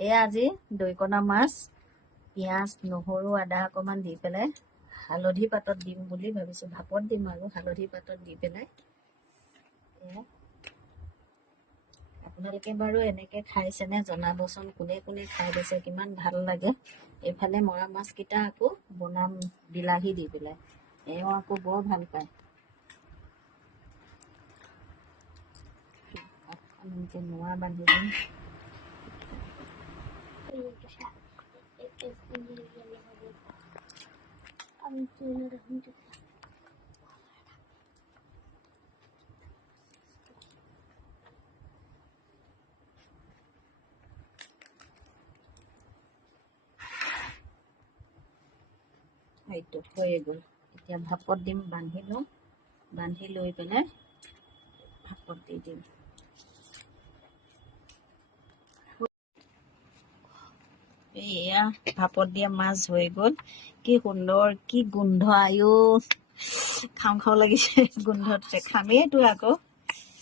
এয়া আজি দৈকণা মাছ পিঁয়াজ নহৰু আদা অকণমান দি পেলাই হালধি পাতত দিম বুলি ভাবিছোঁ। ভাপত দিম আৰু হালধি পাতত দি পেলাই। আপোনালোকে বাৰু এনেকৈ খাইছেনে? জনাবচোন কোনে কোনে খাই পাইছে কিমান ভাল লাগে। এইফালে মৰা মাছকেইটা আকৌ বনাম বিলাহী দি পেলাই। এওঁ আকৌ বৰ ভাল পায়। এনেকৈ নোৱা বান্ধি দিম। সেইটো হৈয়ে গ'ল। এতিয়া ভাপত দিম বান্ধি লওঁ। বান্ধি লৈ পেলাই ভাপত দি দিম। এয়া ভাপত দিয়া মাছ হৈ গ'ল। কি সুন্দৰ কি গোন্ধ আয়ো। খাওঁ খাওঁ লাগিছে। গোন্ধত খামেইতো আকৌ।